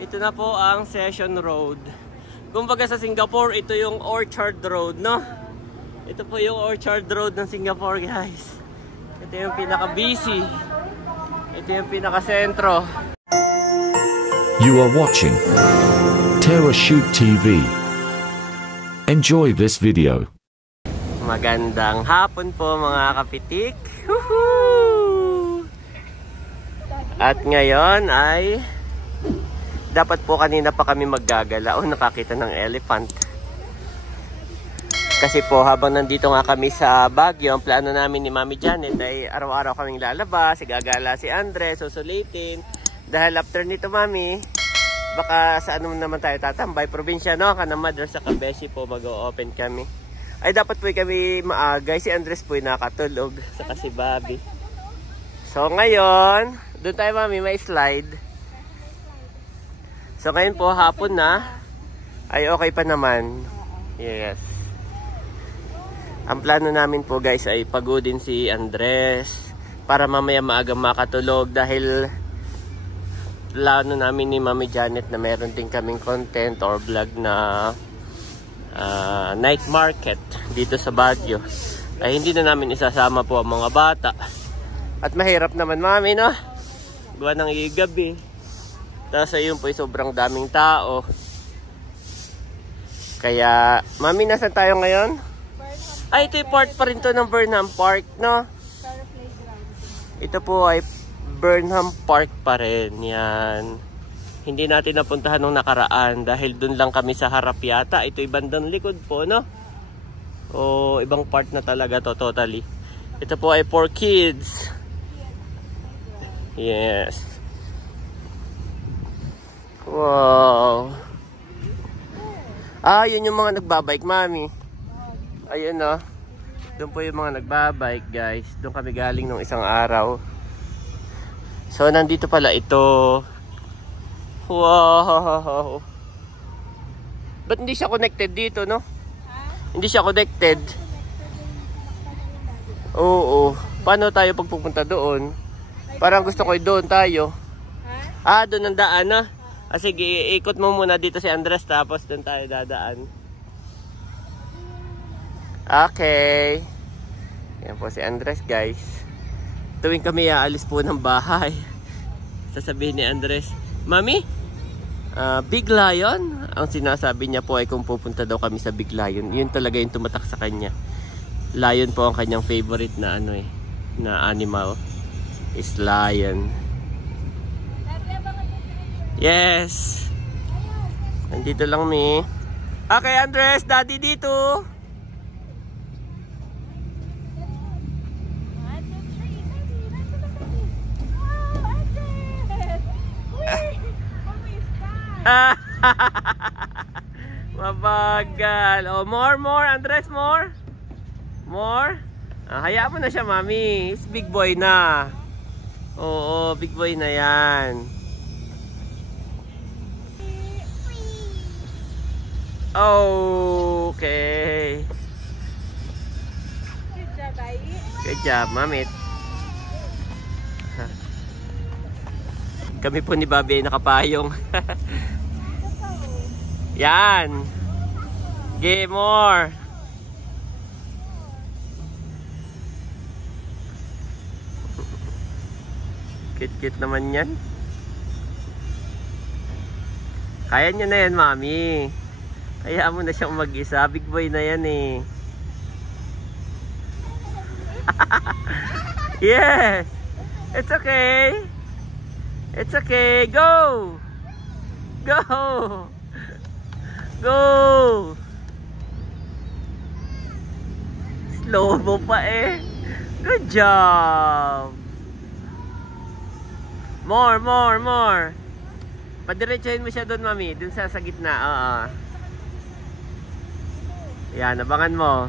Ito na po ang Session Road. Kumbaga sa Singapore, ito yung Orchard Road, no? Ito po yung Orchard Road ng Singapore, guys. Ito yung pinaka-busy. Ito yung pinaka-sentro. You are watching Terra Shoot TV. Enjoy this video. Magandang hapon po mga kapitik. Woohoo! At ngayon ay dapat po kanina pa kami maggagala o nakakita ng elephant. Kasi po habang nandito nga kami sa Baguio, ang plano namin ni Mami Janet ay araw-araw kaming lalabas, gagala si Andre, susulitin. Dahil after nito Mami, baka sa ano naman tayo tatambay, probinsya no, Kanamad or sa Kabeshi po mag-o-open kami. Ay dapat po kami maagay, si Andres po nakatulog, saka si Bobby. So ngayon, doon tayo Mami, may slide. So ngayon po hapon na, ay okay pa naman. Yes. Ang plano namin po guys ay pagodin si Andres para mamaya maaga makatulog dahil plano namin ni Mami Janet na meron din kaming content or vlog na night market dito sa Baguio. Ay hindi na namin isasama po ang mga bata. At mahirap naman Mami no? Gawa ng gabi. Tapos ayun po sobrang daming tao. Kaya Mami, nasan tayo ngayon? Ay, ito yung part pa rin to ng Burnham Park, no? Ito po ay Burnham Park pa rin, yan. Hindi natin napuntahan nung nakaraan dahil dun lang kami sa harap yata. Ito yung bandang likod po, no? O, ibang part na talaga to, totally. Ito po ay for kids. Yes. Wow. Ah, yun yung mga nagbabike, Mami. Ayun no. Doon po yung mga nagbabike guys. Doon kami galing nung isang araw. So nandito pala ito. Wow. Ba't hindi siya connected dito no? Hindi siya connected. Oo. Paano tayo pagpupunta doon? Parang gusto ko doon tayo. Ah, doon ang daan na. Ah, sige, ikot mo muna dito si Andres tapos doon tayo dadaan. Okay. Yan po si Andres guys. Tuwing kami aalis po ng bahay, sasabihin ni Andres, Mami, Big Lion? Ang sinasabi niya po ay kung pupunta daw kami sa Big Lion. Yun talaga yung tumatak sa kanya. Lion po ang kanyang favorite na ano na animal. Is lion. Yes. Nandito lang mi. Okay Andres, Daddy dito. Mabagal. Oh, more, Andres, more. Hayaan mo na siya, Mami. He's big boy na. Oo, big boy na yan. Okay. Good job, Mami. Kami po ni Bobby ay nakapayong. Yan. Get more. Cute naman yan. Kaya niya na yan, Mami. Hayaan mo na siyang mag-isa. Big boy na yan eh. Yes. It's okay. It's okay. Go. Go. Go. Slow mo pa eh. Good job. More. Padiretsuhin mo siya doon, Mami. Doon sa gitna. Yan, abangan mo.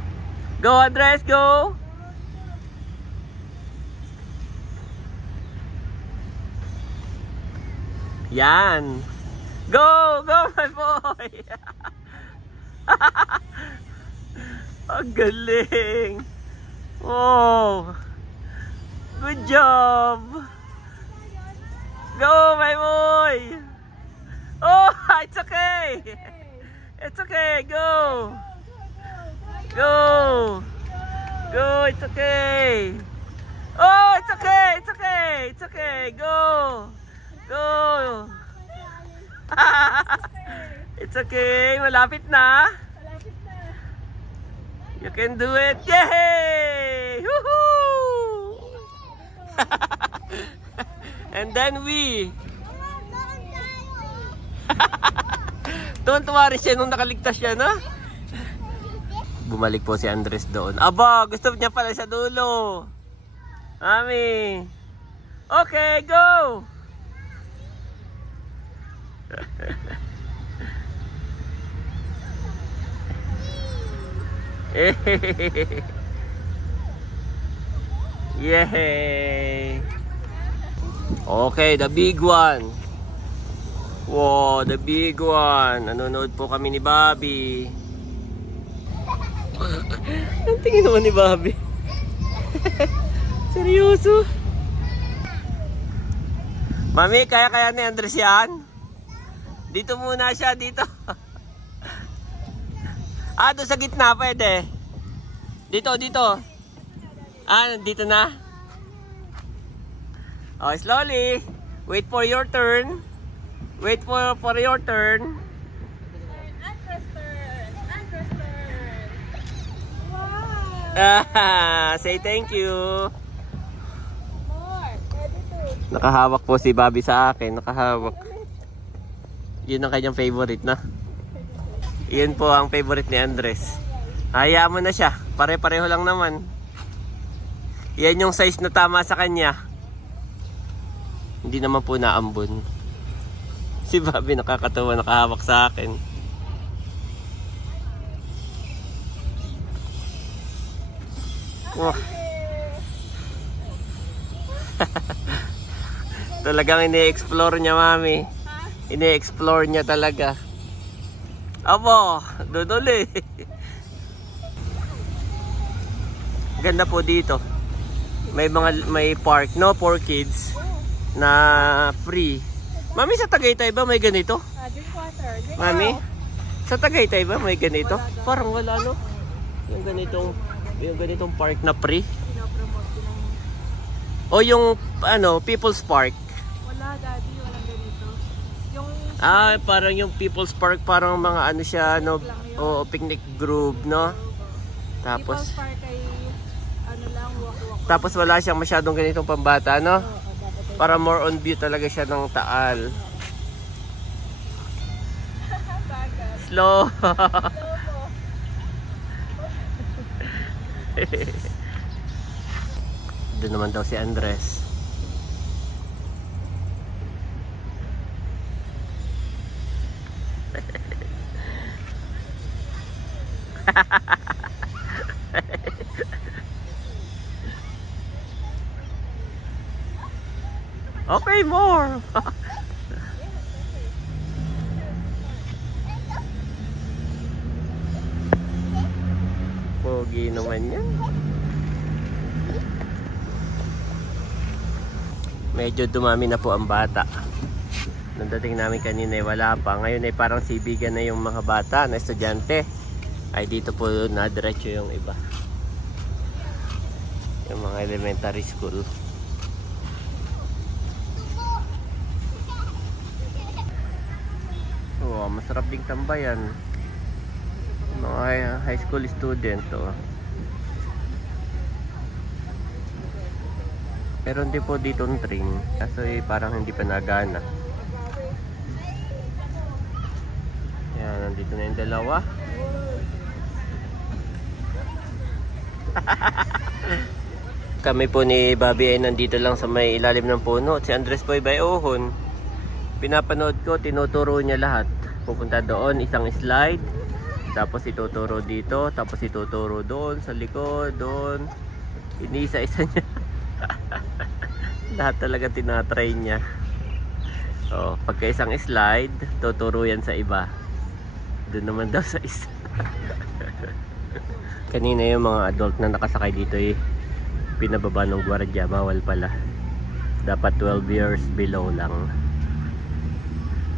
Go, Andres, go. Yan. Go, my boy. Ang galing. Oh. Good job. Go, my boy. Oh! It's okay. It's okay. Go. Go. Go. It's okay. Oh, it's okay. It's okay. It's okay. Go. Go. It's okay. Malapit na. You can do it. Yay! Woohoo! And then we. Tuwan-tuwa rin siya nung nakaligtas siya, no? Bumalik po si Andres doon. Aba, gusto niya pala sa dulo. Mami. Okay, go! Yay! Okay, the big one. Wow, the big one. Nanonood po kami ni Bobby. Ang tingin naman ni Bobby. Seryoso? Mami, kaya ni Andres yan? Dito muna siya, dito. Ah, doon sa gitna pwede. Dito, dito. Ah, dito na. Oh, slowly. Wait for your turn. Wait for your turn. Andres turn. Andres turn. Wow. Say thank you. More. Ready to. Nakahawak po si Bobby sa akin. Nakahawak. Yun ang kanyang favorite na. Yun po ang favorite ni Andres. Hayaan mo na siya. Pare-pareho lang naman. Yan yung size na tama sa kanya. Hindi naman po naambon. Si Bobby nakakatawa, nakahawak sa akin. Oh. Talagang ini-explore niya, Mami. Ini-explore niya talaga. Abo, doon ulit. Ganda po dito. May park, no, for kids na free. Mami, sa Tagaytay ba may ganito? Drink water. Drink Mami, water. sa Tagaytay ba may ganito? Parang wala, no? Yung ganitong park na free. Pinopromote ko lang. O yung People's Park. Wala, daddy. Walang ganito. Yung Parang yung People's Park, parang mga siya, o picnic group, no? Tapos People's Park ay lang, walk-walk. Tapos wala siyang masyadong ganitong pambata, no? Para more on view talaga siya ng Taal. Slow. Doon naman daw si Andres. Okay, more. Pogi naman yan. Medyo dumami na po ang bata. Nung dating namin kanina ay wala pa. Ngayon ay parang sibigan na yung mga bata na estudyante. Ay dito po na diretso yung iba. Yung mga elementary school. Oh, masarap ding tambayan. Mga high school student, oh. Meron din po dito ng train. Kaso parang hindi pa nagana. Yan, nandito na yung dalawa. Kami po ni Bobby ay nandito lang sa may ilalim ng puno. Si Andres po ay bayuhon. Pinapanood ko, tinuturo niya lahat. Pupunta doon, isang slide. Tapos ituturo dito, tapos ituturo doon, sa likod, doon. Inisa-isa niya. Lahat talaga tinatry niya. So, pagka isang slide, tuturo yan sa iba. Doon naman daw sa isa. Kanina yung mga adult na nakasakay dito pinababa ng gwardiya. Bawal pala. Dapat 12 years below lang.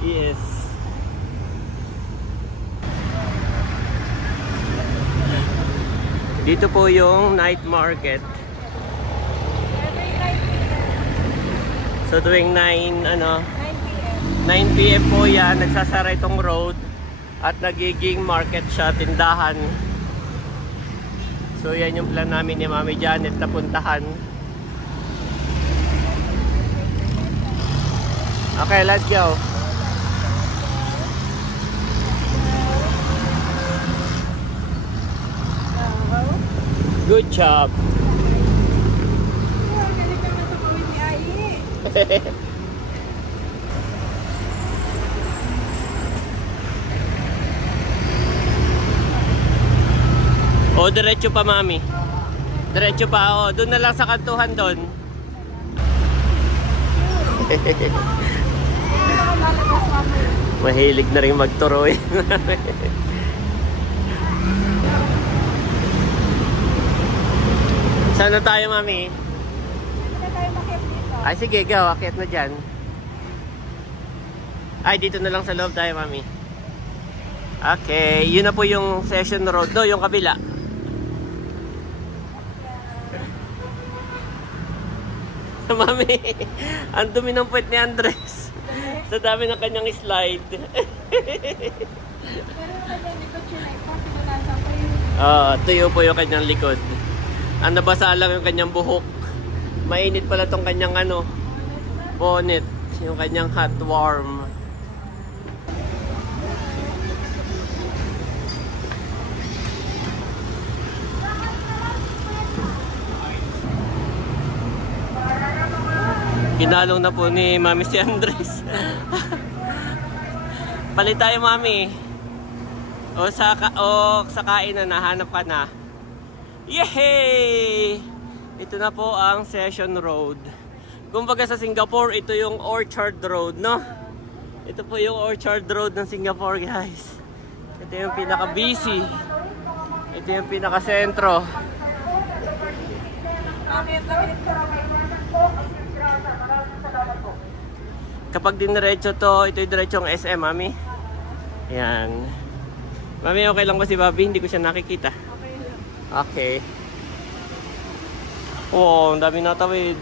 Yes. Dito po yung night market. So tuwing 9 p.m. po yan, nagsasara itong road at nagiging market siya, tindahan. So yan yung plan namin ni Mami Janet na puntahan. Okay, let's go. Good job. O, diretso pa, Mami. Diretso pa, o. Doon na lang sa kantuhan doon. Mahilig na rin magturoy. Saan na tayo, Mami? Dito na tayo makip dito. Ay, sige, go. Akit na dyan. Ay, dito na lang sa loob tayo, Mami. Okay, yun na po yung Session Road. Do, yung kabila. Mami, ang dumi ng puwet ni Andres. Sa dami ng kanyang slide. Pero kanyang likod siya na ipon. Pinanasa ko yung... Tuyo po yung kanyang likod. Ang nabasa lang yung kanyang buhok. Mainit pala tong kanyang bonnet. Yung kanyang hot warm. Ginalong na po ni Mami si Andres. Palit tayo, Mami. O sa kain na, nahanap ka na. Yehey! Ito na po ang Session Road. Kumbaga sa Singapore, ito yung Orchard Road, no? Ito po yung Orchard Road ng Singapore, guys. Ito yung pinaka-busy. Ito yung pinaka-sentro. Kapag diniretso to, ito yung diretsong SM, Mami. Ayan. Mami, okay lang ba si Bobby? Hindi ko siya nakikita. Okay. Wow, ang dami natawid.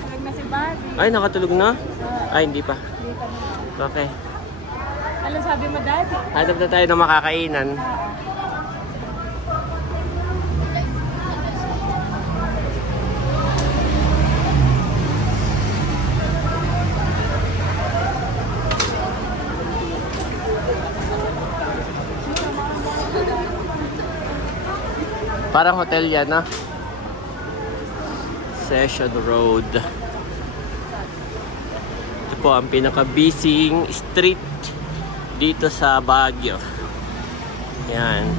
Tulog na si Bobby. Ay, nakatulog na? Ay, hindi pa. Okay. Ano sabi mo, Daddy? Hanap na tayo ng makakainan. Parang hotel yan, ha? Session Road. Ito po ang pinaka-busy street dito sa Baguio. Yan.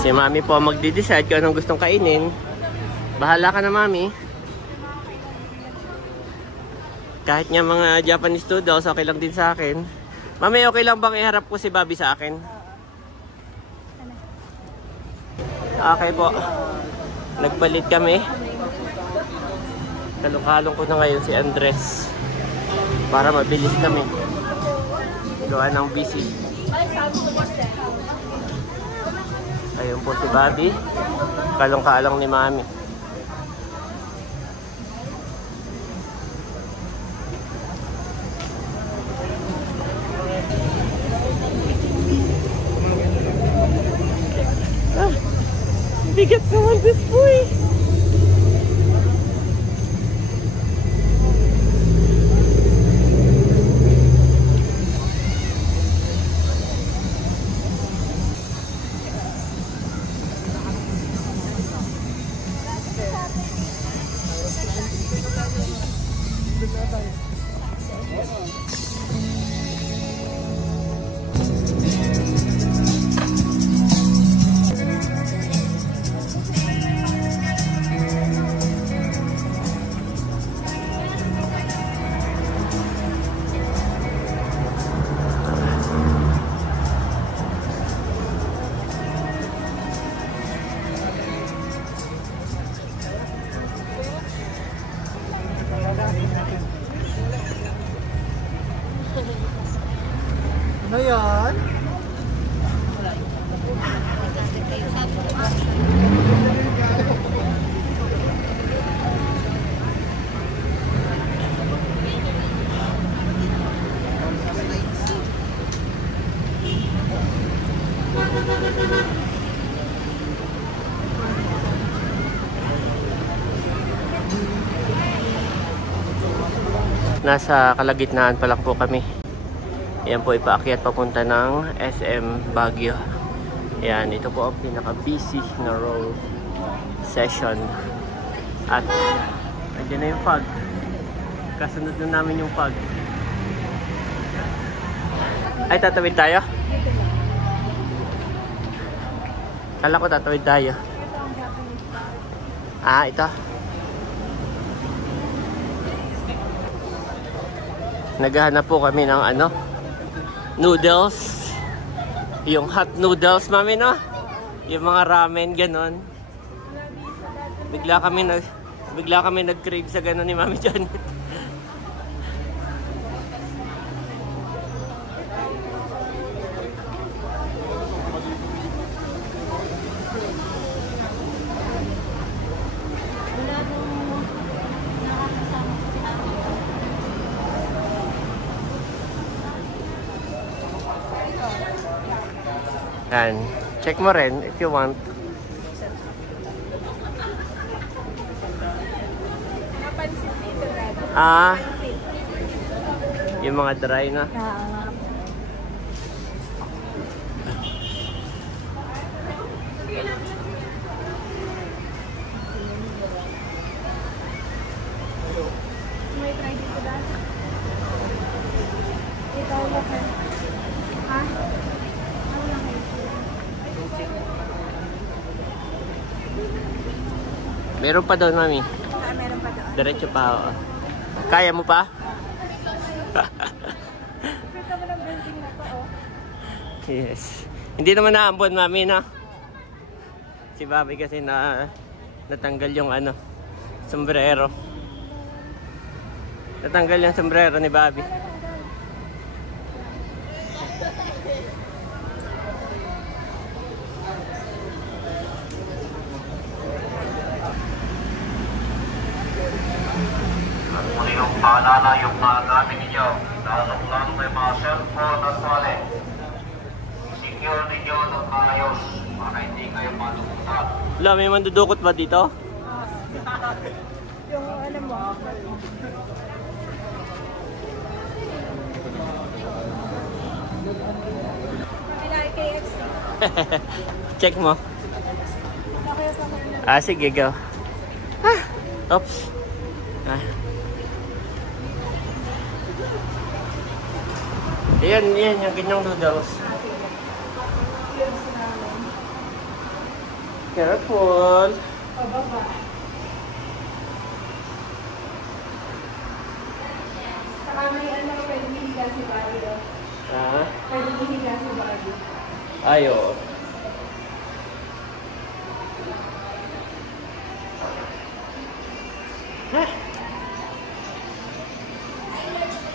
Si Mami po ang magdi-decide kung anong gustong kainin. Bahala ka na, Mami. Kahit nga mga Japanese noodles, okay lang din sa akin. Mami, okay lang bang iharap ko si Bobby sa akin? Okay po. Nagpalit kami. Kalong-kalong ko na ngayon si Andres. Para mabilis kami. Gawa ng busy. Ayun po si Bobby. Kalong-kalong ni Mami. Bigat naman this boy. yan? Nasa kalagitnaan pa lang po kami. Ayan po, ipaakyat papunta ng SM Baguio. Ayan, ito po ang pinaka-busy na row session. At andyan na yung fog. Kasunod na namin yung fog. Ay, tatawid tayo? Kala ko tatawid tayo. Ah, ito. Naghahanap po kami ng ano, noodles. Yung hot noodles, mami, no? Yung mga ramen, ganon. Bigla kami nag-crave sa ganon ni Mami Janet. Yan. Check mo rin if you want. Napansin dito, Brad. Ah, yung mga dry na. May try dito, Brad. Ito, okay. Ha? Ano lang kayo? Meron pa doon, Mami. Meron pa doon. Diretso pa. Oh. Kaya mo pa? Pwede mo ng building na to, oh. Yes. Hindi naman naambon, Mami, no? Si Bobby kasi natanggal yung ano, sombrero. Natanggal yung sombrero ni Bobby. Muli yung paalala yung mga gamit ninyo, lalo may mga cellphone at wallet. Secure ninyo ng maayos para hindi kayo madukot. Wala, may mandudukot ba dito? Yung alam mo. Kailangan KFC. Check mo. Okay, okay. Ah, sige, go. Ah, oops. Ah. Ayan, yung ganyang noodles. Careful. Pababa. Saka may ano, pwede hihiga si Bobby. Ah, Pwede hihiga si Bobby. ayo.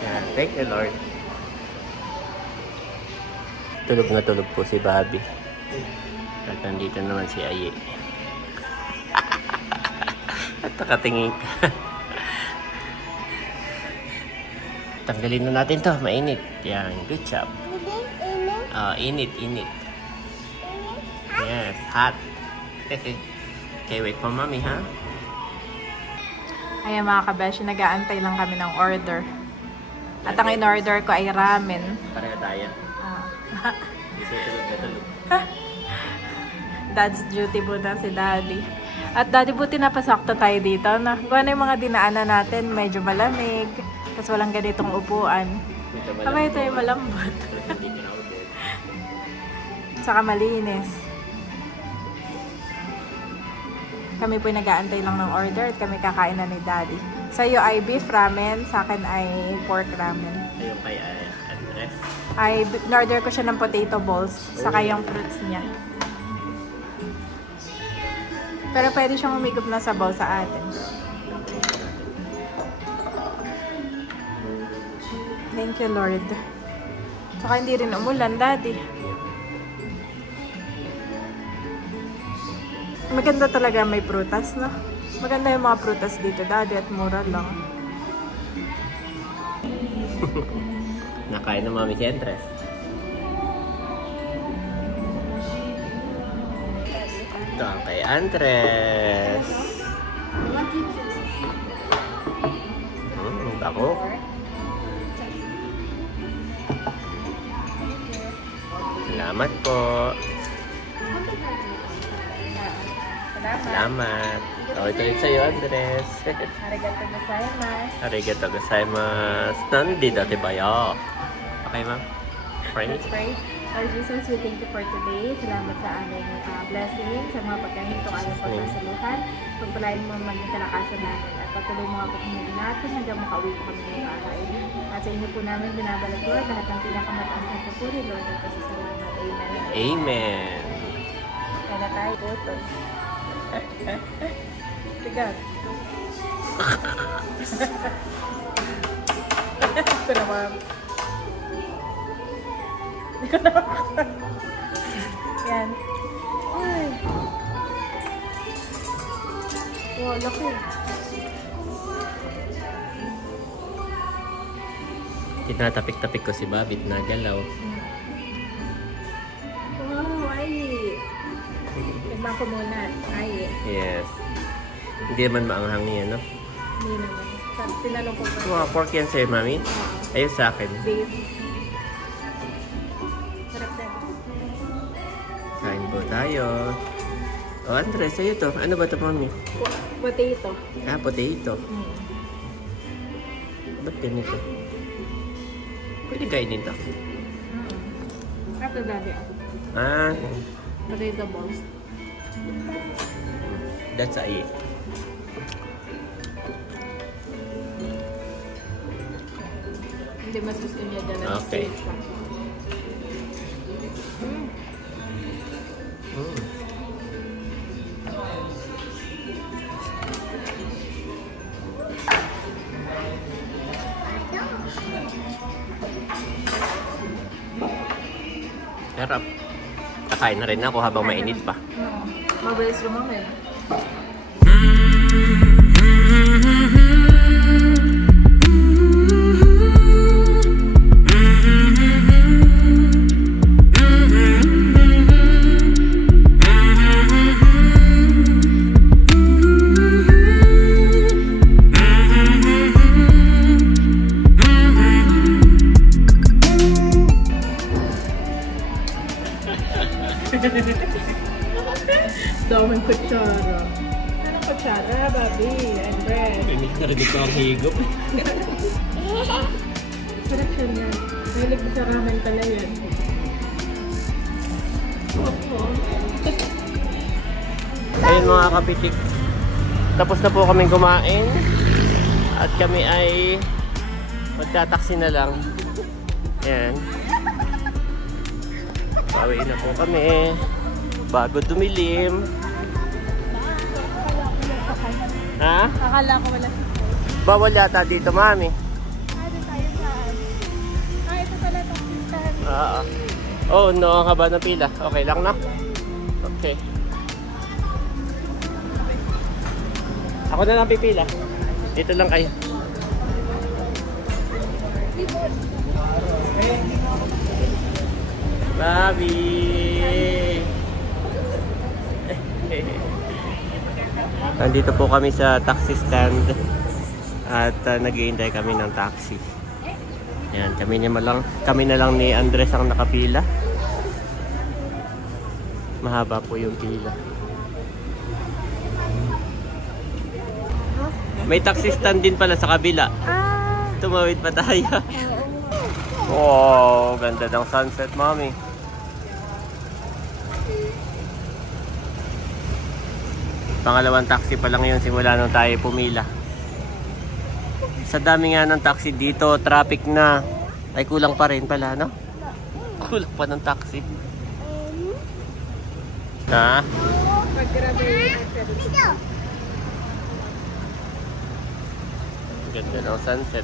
Yan, thank you, Lord. Tulog na tulog po si Bobby. At nandito naman si Aye. At nakatingin ka. Tanggalin na natin to, mainit. Yan, good job. Init. Yes, hot. Okay, wait for mommy, ha? Ayan mga kabeshi, nag-aantay lang kami ng order. At ang in-order ko ay ramen. Pareho tayo. Isa tulog na tulog. Dad's duty po na si Daddy. At Daddy, buti napasakto tayo dito. Kung ano yung mga dinaanan natin, medyo malamig. Tapos walang ganitong upuan. Kamay ito yung malambot. Saka malinis. Kami po nag-aantay lang ng order at kami kakain na ni Daddy. Sa iyo ay beef ramen, sa akin ay pork ramen. Ayun kay Andres. Ay, in-order ko siya ng potato balls, saka yung fruits niya. Pero pwede siyang umigop na sabaw sa atin. Thank you, Lord. Saka hindi rin umulan, Daddy. Maganda talaga may prutas, no? Maganda yung mga prutas dito, Daddy, at mura lang. Nakain na Mami si Andres. Ito ang kay Andres. Bako. Salamat po. Salamat. Ito rin sa'yo, Andres. Arigato gozaimasu. Arigato gozaimasu. Nandito, diba? Okay, ma'am? Pray. Let's pray. Lord Jesus, we thank you for today. Salamat sa aming blessing, sa mga pagkain itong aming pagkasaluhan. Pagpalain mo maging kalakasan namin at patuloy mo ang pagkain natin hanggang makauwi po kami ng bahay. At sa inyo po namin binabalak, Lord, lahat ng pinakamataas na papuri, Lord, at pasasalamat. Amen. Amen. Kaya na tayo po ito. Tigas. Ito naman. Hindi ko naman. Yan. Ay. Wow, laki. Tinatapik-tapik ko si Babit na galaw. Wow, ay. Tignan ko muna. Ay. Yes. Hindi naman maanghang yan, no? Hindi naman. Tinanong ko pa. Mga pork yan sa'yo, Mami. Ayun sa akin. Beef. Sarap na. Kain po tayo. O, Andres, sa'yo to. Ano ba to, Mami? Potato. Ah, potato. Ba't ganito? Pwede kainin to. Ito dati. Ah, Potato balls. that's it. Hindi mas gusto niya dyan. Okay. Sarap. Kakain na rin ako habang mainit pa. Mabilis lumamay. Daming kutsara. Anong kutsara, Bobby? And bread. Narinig ko ang higop. Sarap siya niya. Mahilig sa ramen pala yan. Ayun mga kapitik. Tapos na po kaming kumain. At kami ay magtataksi na lang. Ayan. Bawi na po kami. Bago dumilim. Ha? Akala ko wala si Paul. Bawal yata dito, Mami. Ano tayo saan? Ito pala itong sister. Oo. Oh no, ang haba ng pila. Okay lang na? Okay. Ako na lang pipila. Dito lang kayo. Bobby! Nandito po kami sa taxi stand at nag-iintay kami ng taxi. Yan, kami na lang ni Andres ang nakapila. Mahaba po yung pila. May taxi stand din pala sa kabila. Tumawid pa tayo. Wow, ganda ng sunset, Mommy. Pangalawang taxi pa lang yun simula nung tayo pumila. Sa dami nga ng taxi dito, traffic na. Ay kulang pa rin pala, no? Kulang pa ng taxi. Ha? Ganda ng sunset.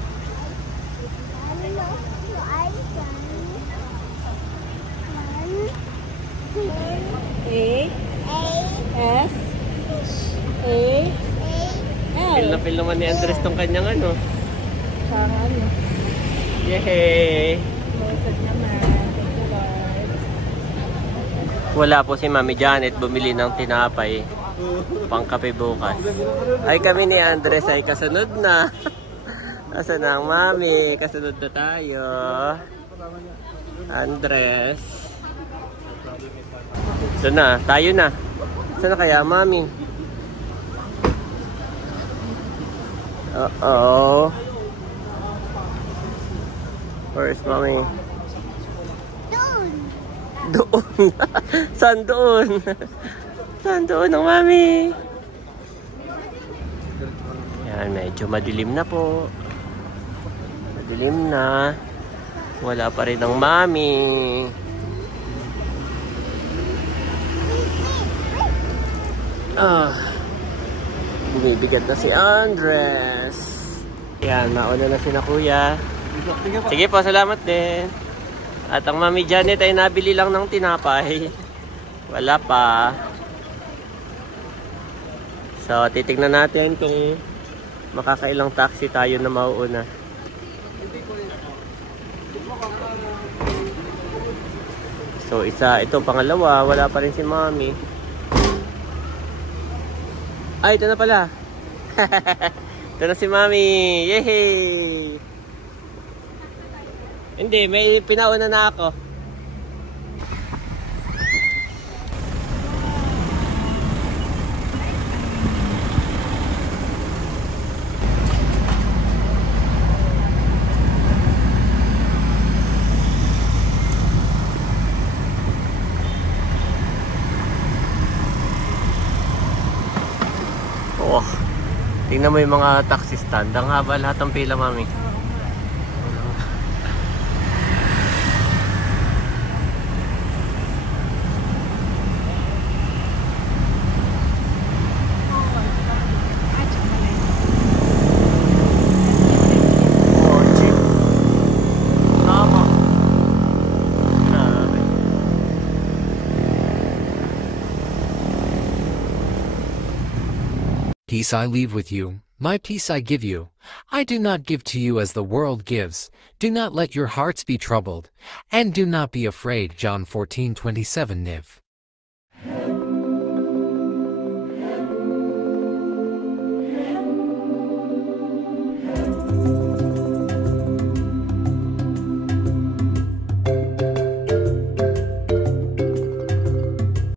A. S. A. L. Feel na feel naman ni Andres tong kanyang ano. Parang ano. Yehey! Blessed naman. Thank you, Lord. Wala po si Mami Janet bumili ng tinapay. Pangkape bukas. Ay kami ni Andres ay kasunod na. Asa na ang Mami? Kasunod na tayo. Andres. Ito na, tayo na. Saan na kaya Mami? Uh-oh. Where's Mami? Doon. Saan doon? Saan doon ang Mami? Yan, medyo madilim na po. Madilim na. Wala pa rin ang Mami. Bumibigat na si Andres. Yan, mauna na si na Kuya. Sige po, salamat din. At ang Mami Janet ay nabili lang ng tinapay. Wala pa. So, titignan natin kung makakailang taxi tayo na mauuna. So, ito pangalawa. Wala pa rin si Mami. Ay, ito na pala. Ito na si Mami. Yehey! Hindi, may pinauna na ako. Oh, tingnan mo yung mga taxi stand. Ang haba lahat ng pila, Mami. Peace I leave with you, my peace I give you. I do not give to you as the world gives. Do not let your hearts be troubled, and do not be afraid. John 14:27 Niv.